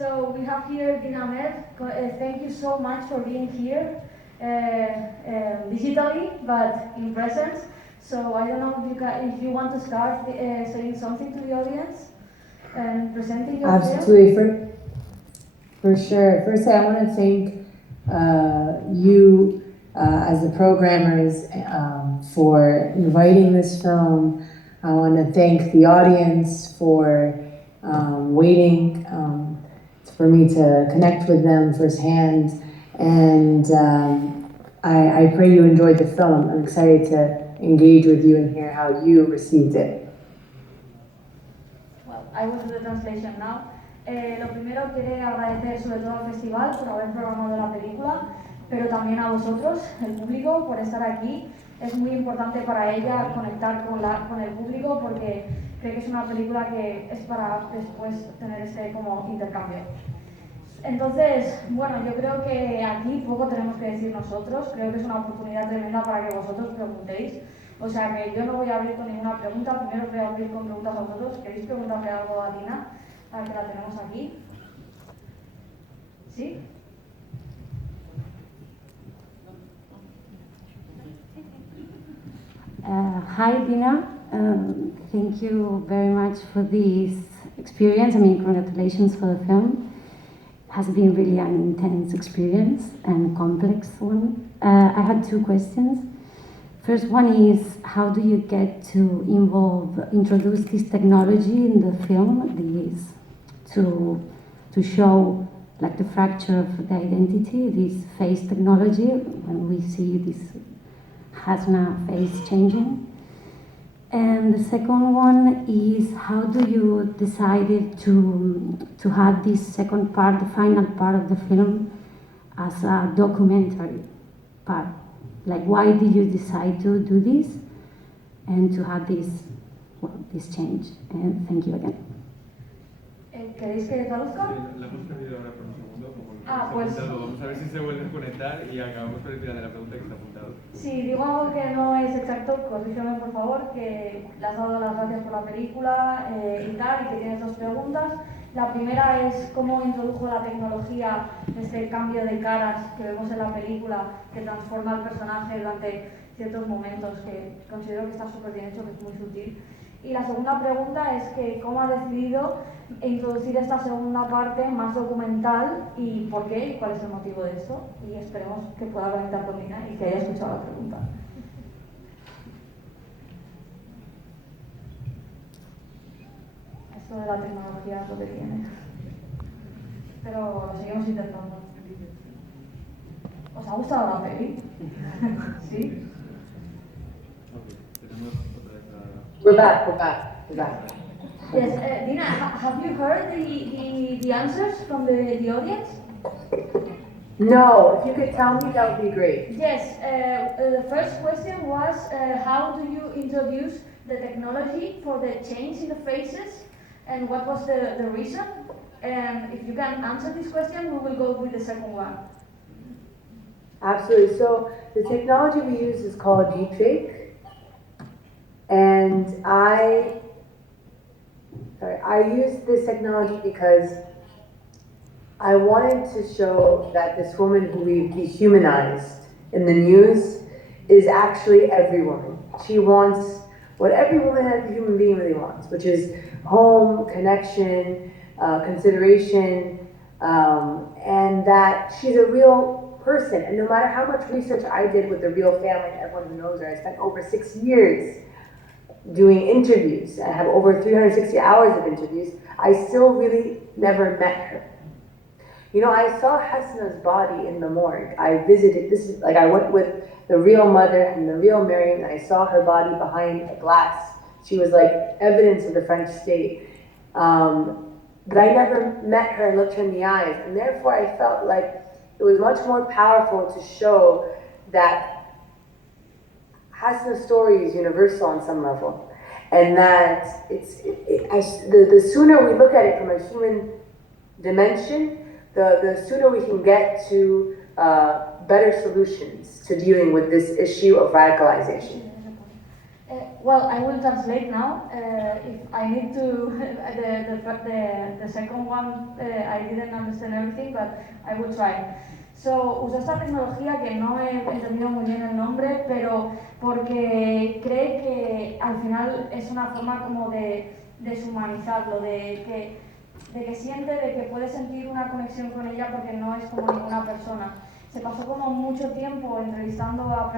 So we have here Dina Amer. Thank you so much for being here, digitally, but in presence. So I don't know if you want to start saying something to the audience and presenting your Absolutely, for sure. First, I want to thank you as the programmers for inviting this film. I want to thank the audience for waiting for me to connect with them firsthand. And I pray you enjoyed the film. I'm excited to engage with you and hear how you received it. Well, I will do the translation now. Lo primero, quiero agradecer sobre todo al festival por haber programado la película, pero también a vosotros, el público, por estar aquí. Es muy importante para ella conectar con el público porque creo que es una película que es para después tener este como intercambio. Entonces, bueno, yo creo que aquí poco tenemos que decir nosotros. Creo que es una oportunidad tremenda para que vosotros preguntéis. O sea que yo no voy a abrir con ninguna pregunta, primero voy a abrir con preguntas a vosotros. ¿Queréis preguntarle algo a Dina? Para que la tenemos aquí. ¿Sí? Hi, Dina. Thank you very much for this experience. I mean, congratulations for the film. It has been really an intense experience and complex one. I had two questions. First one is, how do you get to introduce this technology in the film, to show like the fracture of the identity, this face technology, when we see this Hasna face changing. And the second one is, how do you decide to have this second part, the final part of the film, as a documentary part? Like, why did you decide to do this and to have this change? And thank you again. ¿Queréis que traduzca? La hemos perdido ahora por un segundo. Pues... Vamos a ver si se vuelve a conectar y acabamos por el final de la pregunta que está apuntado. Si digo algo que no es exacto, corrígeme por favor, que le has dado las gracias por la película y tal, y que tienes dos preguntas. La primera es cómo introdujo la tecnología este cambio de caras que vemos en la película, que transforma al personaje durante ciertos momentos, que considero que está súper bien hecho, que es muy sutil. Y la segunda pregunta es que cómo ha decidido introducir esta segunda parte más documental y por qué y cuál es el motivo de esto. Y esperemos que pueda conectar con Dina y que haya escuchado la pregunta. Esto de la tecnología es lo que tiene. Pero lo seguimos intentando. ¿Os ha gustado la peli? ¿Sí? We're back. Yes, Dina, have you heard the answers from the audience? No, if you could tell me, that would be great. Yes, the first question was how do you introduce the technology for the change in the faces and what was the reason? And if you can answer this question, we will go with the second one. Absolutely. So the technology we use is called deepfake. And I used this technology because I wanted to show that this woman who we've dehumanized in the news is actually every woman. She wants what every woman as a human being really wants, which is home, connection, consideration, and that she's a real person. And no matter how much research I did with the real family, everyone who knows her, I spent over 6 years doing interviews. I have over 360 hours of interviews. I still really never met her. You know, I saw Hasna's body in the morgue. I visited, I went with the real mother and the real Miriam, and I saw her body behind a glass. She was like evidence of the French state. But I never met her and looked her in the eyes. And therefore I felt like it was much more powerful to show that Hasna's story is universal on some level, and that the sooner we look at it from a human dimension, the sooner we can get to better solutions to dealing with this issue of radicalization. Well, I will translate now. If I need to, the second one, I didn't understand everything, but I will try. So, usó esta tecnología que no he entendido muy bien el nombre, pero porque cree que al final es una forma como de deshumanizarlo, de que siente de que puede sentir una conexión con ella porque no es como ninguna persona. Se pasó como mucho tiempo entrevistando a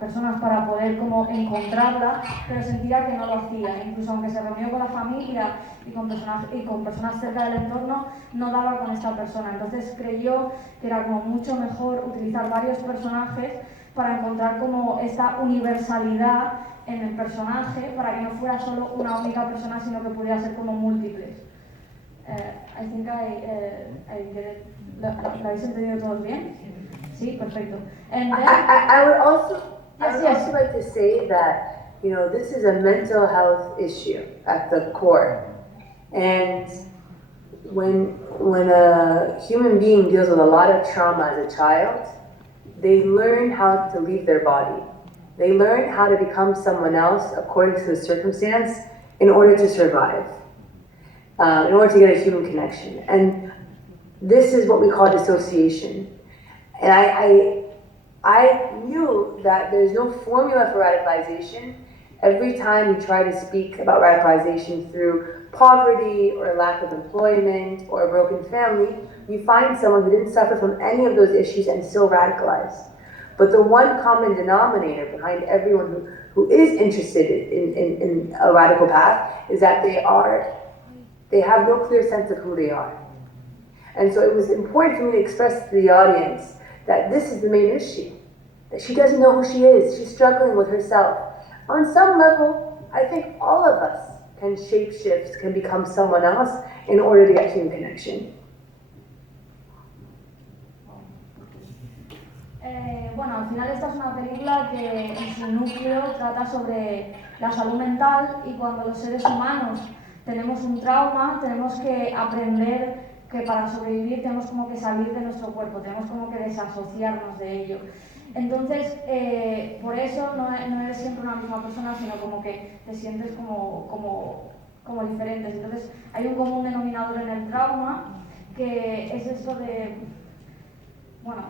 personas para poder como encontrarla, pero sentía que no lo hacía. Incluso aunque se reunió con la familia y con personas cerca del entorno, no daba con esta persona. Entonces creyó que era como mucho mejor utilizar varios personajes para encontrar como esta universalidad en el personaje, para que no fuera solo una única persona, sino que pudiera ser como múltiples. I think I get it. ¿Lo habéis entendido todos bien? Sí, perfecto. And then, I would also yes. like to say that, you know, this is a mental health issue at the core. And when a human being deals with a lot of trauma as a child, they learn how to leave their body. They learn how to become someone else according to the circumstance in order to survive, in order to get a human connection. And this is what we call dissociation. And I knew that there's no formula for radicalization. Every time you try to speak about radicalization through poverty or lack of employment or a broken family, you find someone who didn't suffer from any of those issues and still radicalized. But the one common denominator behind everyone who is interested in a radical path is that they have no clear sense of who they are. And so it was important for me to express to the audience that this is the main issue, that she doesn't know who she is, she's struggling with herself. On some level, I think all of us can shapeshift, can become someone else in order to get human connection. Bueno, al final esta es una película que en su núcleo trata sobre la salud mental y cuando los seres humanos tenemos un trauma, tenemos que aprender que para sobrevivir tenemos como que salir de nuestro cuerpo, tenemos como que desasociarnos de ello. Entonces, por eso no eres siempre una misma persona, sino como que te sientes como diferentes. Entonces, hay un común denominador en el trauma, que es esto de, bueno,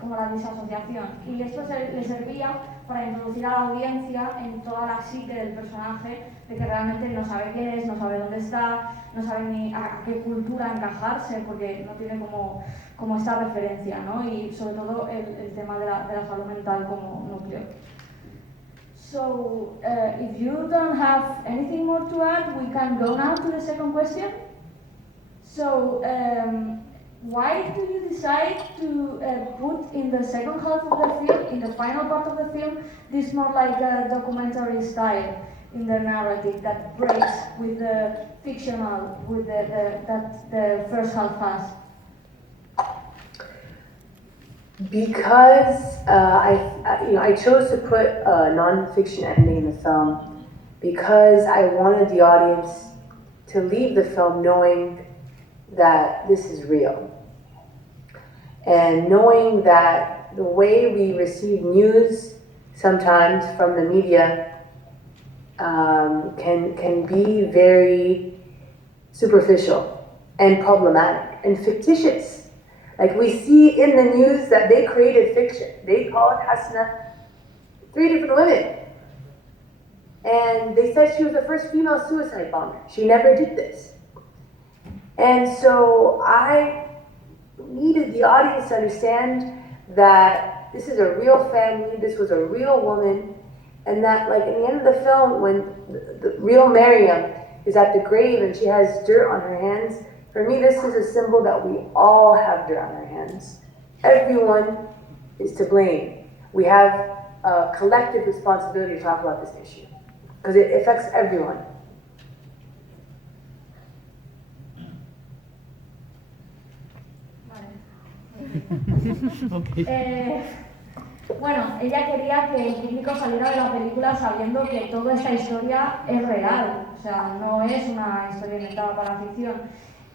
como la disasociación. Y esto le servía para introducir a la audiencia en toda la psique del personaje, de que realmente no sabe quién es, no sabe dónde está, no sabe ni a qué cultura encajarse, porque no tiene como esta referencia, ¿no? Y sobre todo el tema de la salud mental como núcleo. So, if you don't have anything more to add, we can go now to the second question. So, why do you decide to put in the second half of the film, in the final part of the film, this more like a documentary style in the narrative that breaks with the fictional, with that the first half has? Because I chose to put a non-fiction ending in the film because I wanted the audience to leave the film knowing that this is real. And knowing that the way we receive news sometimes from the media can be very superficial and problematic and fictitious. Like we see in the news that they created fiction. They called Hasna 3 different women. And they said she was the first female suicide bomber. She never did this. And so I needed the audience to understand that this is a real family, this was a real woman, and that like in the end of the film when the real Miriam is at the grave and she has dirt on her hands, for me this is a symbol that we all have dirt on our hands. Everyone is to blame. We have a collective responsibility to talk about this issue because it affects everyone. Bueno, ella quería que el público saliera de la película sabiendo que toda esta historia es real, o sea, no es una historia inventada para la ficción.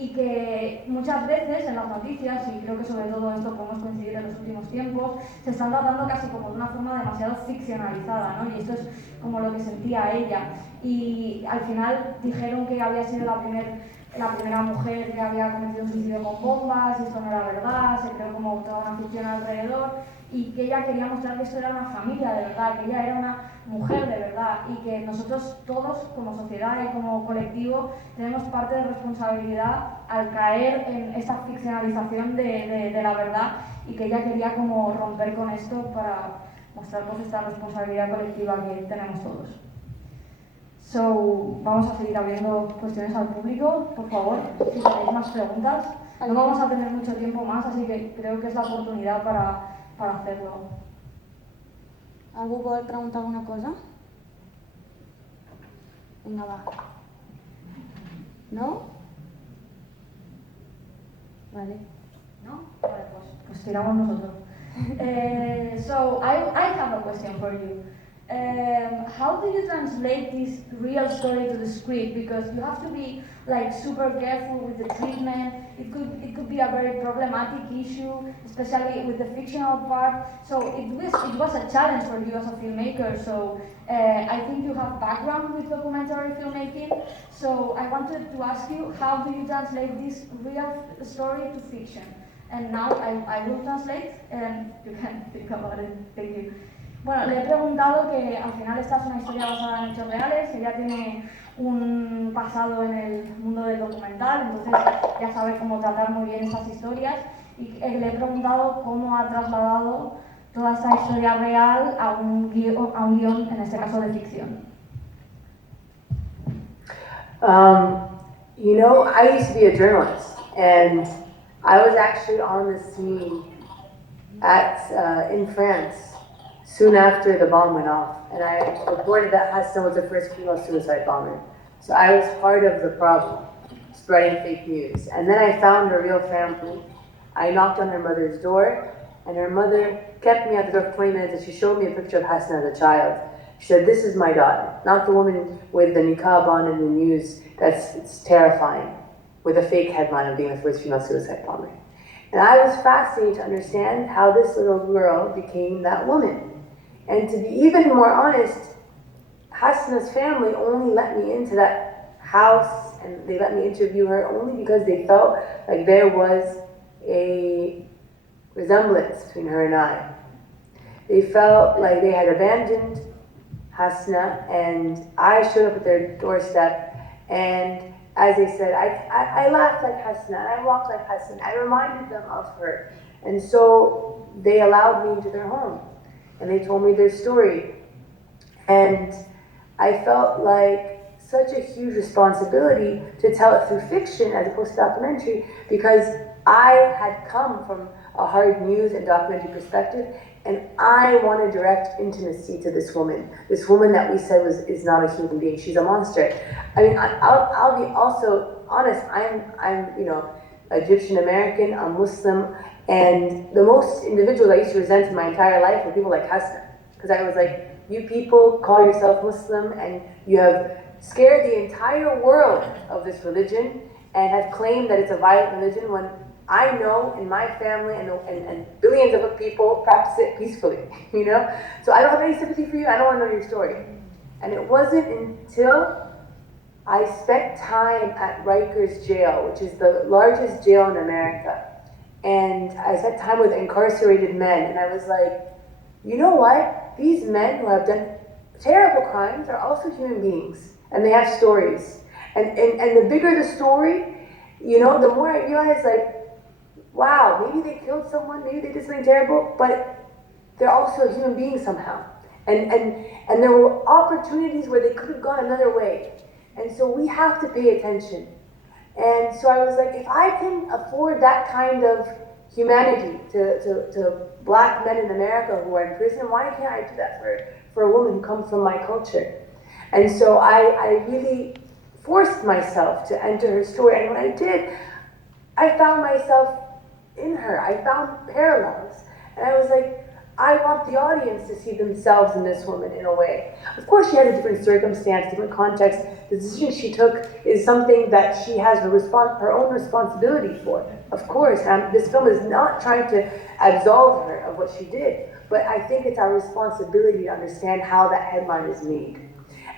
y que muchas veces en las noticias, y creo que sobre todo esto podemos coincidir en los últimos tiempos, se están tratando casi como de una forma demasiado ficcionalizada, ¿no? Y esto es como lo que sentía ella. Y al final dijeron que había sido la primera mujer que había cometido un suicidio con bombas, y esto no era verdad, se creó como toda una ficción alrededor, y que ella quería mostrar que esto era una familia de verdad, que ella era una mujer de verdad, y que nosotros todos como sociedad y como colectivo tenemos parte de responsabilidad al caer en esta ficcionalización de la verdad, y que ella quería como romper con esto para mostrar pues esta responsabilidad colectiva que tenemos todos. Vamos a seguir abriendo cuestiones al público, por favor, si tenéis más preguntas. No vamos a tener mucho tiempo más, así que creo que es la oportunidad para hacerlo. Algú vol preguntar alguna cosa? Vinga, va. No? Vale. ¿No? Vale, pues tiramos nosotros. So I have a question for you. How do you translate this real story to the script? Because you have to be like super careful with the treatment. It could be a very problematic issue, especially with the fictional part. So it was a challenge for you as a filmmaker. So I think you have background with documentary filmmaking. So I wanted to ask you, how do you translate this real story to fiction? And now I will translate, and you can think about it. Thank you. Bueno, le he preguntado que al final esta es una historia basada en hechos reales, ella tiene un pasado en el mundo del documental, entonces ya sabe cómo tratar muy bien estas historias, y le he preguntado cómo ha trasladado toda esta historia real a un guión, en este caso de ficción. You know, I used to be a journalist, and I was actually on the scene in France soon after the bomb went off, and I reported that Hassan was the first female suicide bomber. So I was part of the problem, spreading fake news. And then I found her real family. I knocked on her mother's door, and her mother kept me at the door for 20 minutes, and she showed me a picture of Hassan as a child. She said, "This is my daughter," not the woman with the niqab on in the news. It's terrifying, with a fake headline of being the first female suicide bomber. And I was fascinated to understand how this little girl became that woman. And to be even more honest, Hassan's family only let me into that house, and they let me interview her only because they felt like there was a resemblance between her and I. They felt like they had abandoned Hasna, and I showed up at their doorstep, and as they said, I laughed like Hasna, and I walked like Hasna. I reminded them of her. And so they allowed me into their home, and they told me their story. And I felt like such a huge responsibility to tell it through fiction as opposed to documentary, because I had come from a hard news and documentary perspective, and I want to direct intimacy to this woman that we said is not a human being. She's a monster. I mean, I'll be also honest. I'm Egyptian American. I'm Muslim, and the most individuals I used to resent in my entire life were people like Hassan, because I was like, you people call yourself Muslim, and you have scared the entire world of this religion, and have claimed that it's a violent religion, when I know in my family and billions of people practice it peacefully, you know? So I don't have any sympathy for you, I don't want to know your story. And it wasn't until I spent time at Rikers jail, which is the largest jail in America, and I spent time with incarcerated men, and I was like, you know what? These men who have done terrible crimes are also human beings, and they have stories. And the bigger the story, you know, the more I realized, like, wow, maybe they killed someone, maybe they did something terrible, but they're also human beings somehow. And there were opportunities where they could have gone another way. And so we have to pay attention. And so I was like, if I can afford that kind of humanity to black men in America who are in prison, why can't I do that for a woman who comes from my culture? And so I really forced myself to enter her story. And when I did, I found myself in her. I found parallels. And I was like, I want the audience to see themselves in this woman in a way. Of course, she has a different circumstance, different context. The decision she took is something that she has her own responsibility for. Of course, this film is not trying to absolve her of what she did, but I think it's our responsibility to understand how that headline is made.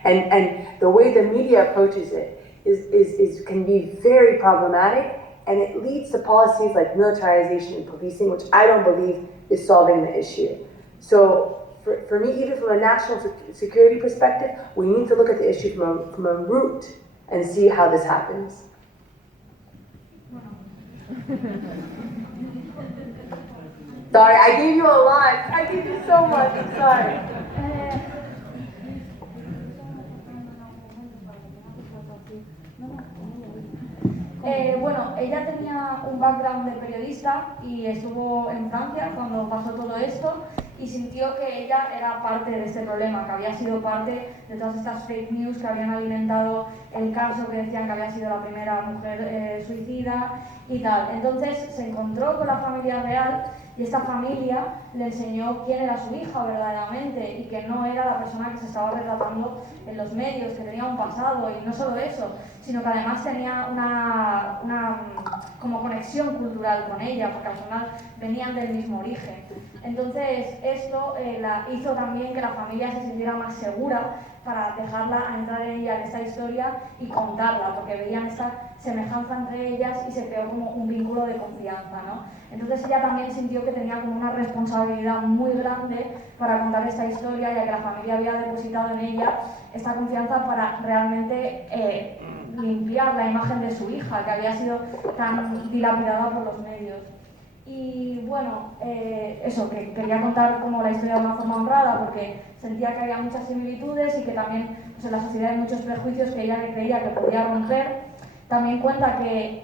And the way the media approaches it can be very problematic, and it leads to policies like militarization and policing, which I don't believe is solving the issue. So for me, even from a national security perspective, we need to look at the issue from a root and see how this happens. Sorry, I gave you a lot. I gave you so much. I'm sorry. Bueno, ella tenía un background de periodista y estuvo en Francia cuando pasó todo esto y sintió que ella era parte de este problema, que había sido parte de todas estas fake news que habían alimentado el caso, que decían que había sido la primera mujer suicida y tal. Entonces se encontró con la familia real y esta familia le enseñó quién era su hija verdaderamente y que no era la persona que se estaba retratando en los medios, que tenía un pasado, y no solo eso, sino que además tenía una como conexión cultural con ella, porque al final venían del mismo origen. Entonces esto hizo también que la familia se sintiera más segura para dejarla entrar en ella en esta historia y contarla, porque veían esta semejanza entre ellas y se creó como un vínculo de confianza, ¿no? Entonces ella también sintió que tenía como una responsabilidad muy grande para contar esta historia, ya que la familia había depositado en ella esta confianza para realmente limpiar la imagen de su hija, que había sido tan dilapidada por los medios. Y bueno, eso, que quería contar como la historia de una forma honrada, porque sentía que había muchas similitudes y que también pues, en la sociedad hay muchos prejuicios que ella creía que podía romper. También cuenta que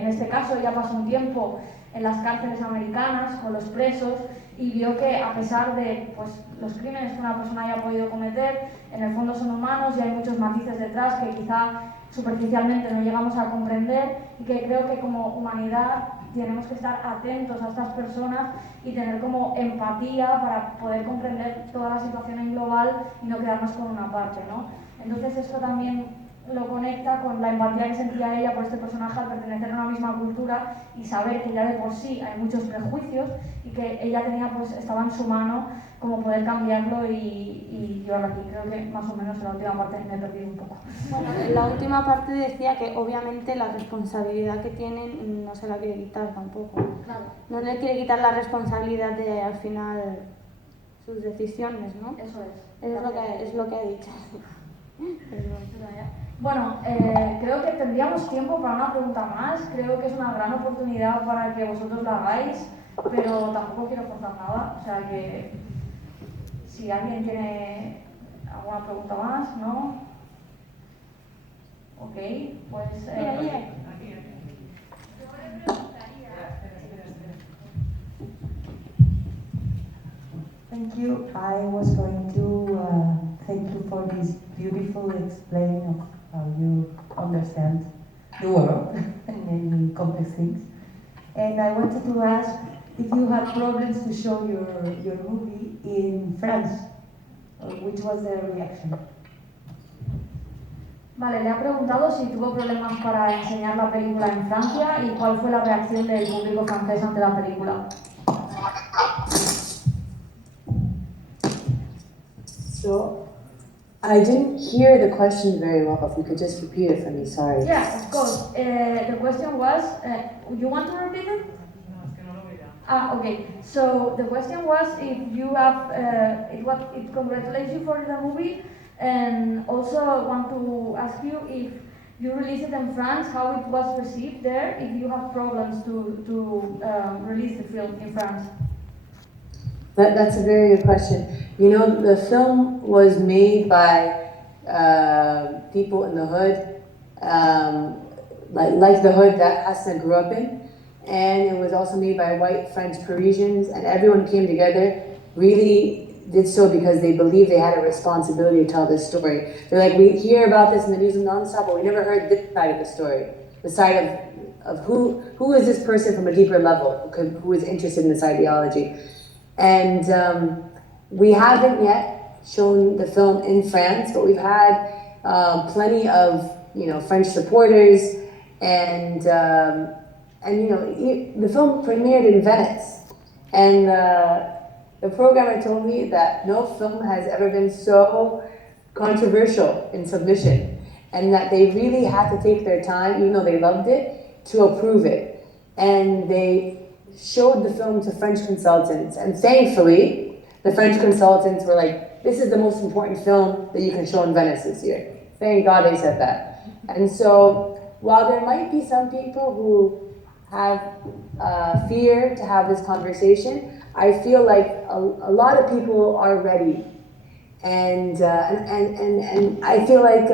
en este caso ella pasó un tiempo en las cárceles americanas con los presos y vio que a pesar de pues, los crímenes que una persona haya podido cometer, en el fondo son humanos y hay muchos matices detrás que quizá superficialmente no llegamos a comprender, y que creo que como humanidad tenemos que estar atentos a estas personas y tener como empatía para poder comprender toda la situación en global y no quedarnos con una parte, ¿no? Entonces esto también lo conecta con la empatía que sentía ella por este personaje al pertenecer a una misma cultura y saber que ya de por sí hay muchos prejuicios y que ella tenía, pues estaba en su mano como poder cambiarlo y llevarlo aquí. Creo que más o menos en la última parte me he perdido un poco. Bueno, en la última parte decía que obviamente la responsabilidad que tienen no se la quiere quitar tampoco. Claro. No le quiere quitar la responsabilidad de al final sus decisiones, ¿no? Eso es. Es lo que ha dicho. Bueno, creo que tendríamos tiempo para una pregunta más. Creo que es una gran oportunidad para que vosotros la hagáis, pero tampoco quiero forzar nada. O sea que si alguien tiene alguna pregunta más, ¿no? Ok, pues... Thank you. I was going to thank you for this beautiful explaining of how you understand the world and many complex things. And I wanted to ask if you had problems to show your movie in France, which was the reaction? Vale, le ha preguntado si tuvo problemas para enseñar la película en Francia y cuál fue la reacción del público francés ante la película. So, I didn't hear the question very well. If you could just repeat it for me, sorry. Yeah, of course. The question was, you want to repeat it? Okay. So the question was if you have, it congratulates you for the movie, and also want to ask you if you released it in France, how it was received there, if you have problems to release the film in France. That's a very good question. You know, the film was made by people in the hood, like the hood that Hasna grew up in, and it was also made by white French Parisians, and everyone came together, really did so because they believed they had a responsibility to tell this story. They're like, we hear about this in the news nonstop, but we never heard this side of the story, the side of who is this person from a deeper level, who is interested in this ideology. And we haven't yet shown the film in France, but we've had plenty of French supporters, and the film premiered in Venice, and the programmer told me that no film has ever been so controversial in submission, and that they really had to take their time, even though they loved it, to approve it. And they showed the film to French consultants, and thankfully, the French consultants were like, this is the most important film that you can show in Venice this year. Thank God they said that. And so, while there might be some people who have fear to have this conversation, I feel like a lot of people are ready. And I feel like,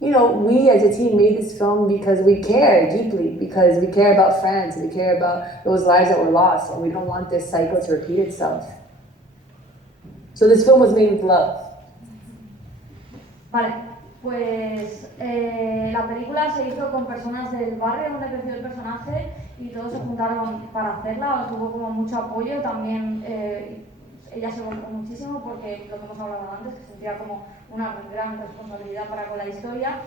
we as a team made this film because we care deeply, because we care about France, and we care about those lives that were lost, and we don't want this cycle to repeat itself. So this film was made with love. Vale, pues la película se hizo con personas del barrio donde creció el personaje y todos se juntaron para hacerla, tuvo como mucho apoyo, también ella se volcó muchísimo porque lo que hemos hablado antes, que sentía como una gran responsabilidad para con la historia.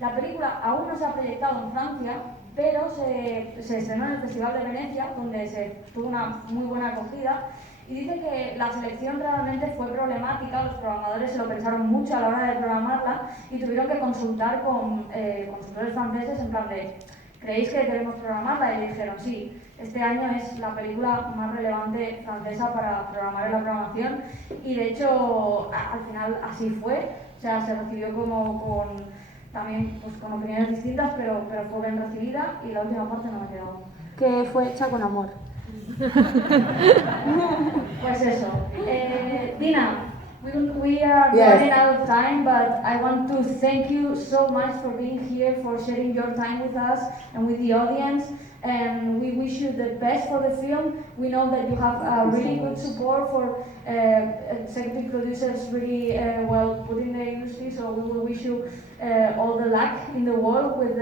La película aún no se ha proyectado en Francia, pero se estrenó en el Festival de Venecia, donde se tuvo una muy buena acogida. Y dice que la selección realmente fue problemática, los programadores se lo pensaron mucho a la hora de programarla y tuvieron que consultar con consultores franceses en plan de ¿creéis que debemos programarla? Y dijeron sí, este año es la película más relevante francesa para programar en la programación y de hecho al final así fue, o sea, se recibió también con opiniones distintas, pero fue bien recibida y la última parte no me ha quedado. Que fue hecha con amor. Pues eso. Dina, we are running out of time, but I want to thank you so much for being here, for sharing your time with us and with the audience. And we wish you the best for the film. We know that you have really good support for executive producers, really well put in the industry. So we will wish you all the luck in the world with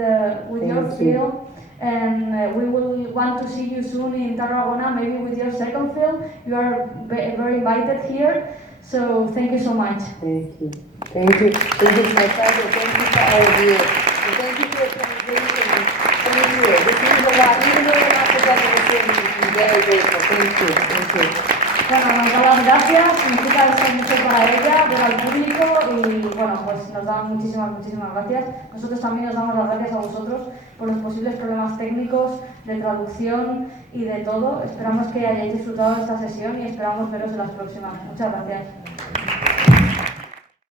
your film. And we will want to see you soon in Tarragona, maybe with your second film. You are very invited here. So thank you so much. Thank you. Thank you. Thank you. It's my pleasure. Thank you to all of you. And thank you for your translation. Thank you. This means a lot. Even though you're not together in the film, I'm very grateful. Thank you. Thank you. Bueno, nos da las gracias, significa esto mucho para ella, para el público y bueno, pues nos da muchísimas gracias. Nosotros también os damos las gracias a vosotros por los posibles problemas técnicos, de traducción y de todo. Esperamos que hayáis disfrutado de esta sesión y esperamos veros en las próximas. Muchas gracias.